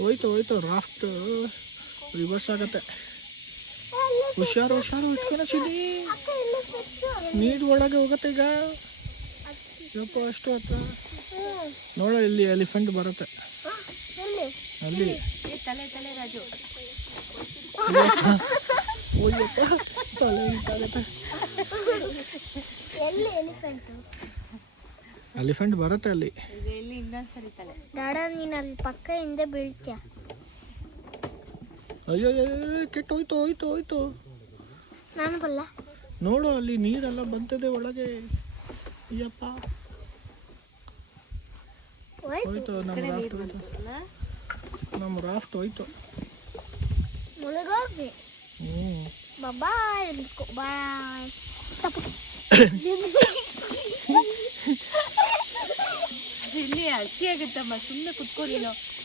ಹೋಯ್ತು raft reverse ಆಗತ್ತೆ. ಹುಷಾರು ಇಟ್ಕೊಳ ಚಿಡಿ, ನೀರು ಒಳಗೆ ಹೋಗತ್ತೆ ಈಗ. ಯಪ್ಪ ಅಷ್ಟು ಹತ್ರ ನೋಡ, ಇಲ್ಲಿ ಎಲಿಫೆಂಟ್ ಬರುತ್ತೆ ಅಲ್ಲಿ. ಓಯ್ಯಪ್ಪ ತಲೆ ಹಿಂಗಾಗತ್ತೆ. ಎಲಿಫೆಂಟ್ ಬರುತ್ತೆ ಅಲ್ಲಿ. ದಾಡ ನೀನು ಅಲ್ಲಿ ಪಕ್ಕ ಹಿಂದೆ ಬೀಳ್ತೀಯ. ಅಯ್ಯೋ ಕೆಟ್ಟೋಯ್ತು. ನಾನು ಬಲ್ಲ. ನೋಡು ಅಲ್ಲಿ ನೀರೆಲ್ಲ ಬಂತದೆ ಒಳಗೆ. ಅಯ್ಯಪ್ಪ ಹೋಯ್ತು ನಮ್ಮ ರಾಫ್ಟ್ ಹೋಯ್ತು. ಮುಳುಗೋಗಿ ಬಾಯ್ ಬಾಯ್. ಇಲ್ಲಿ ಹಸಿ ಆಗುತ್ತಮ್ಮ, ಸುಮ್ಮನೆ ಕುತ್ಕೊ ನೀನು.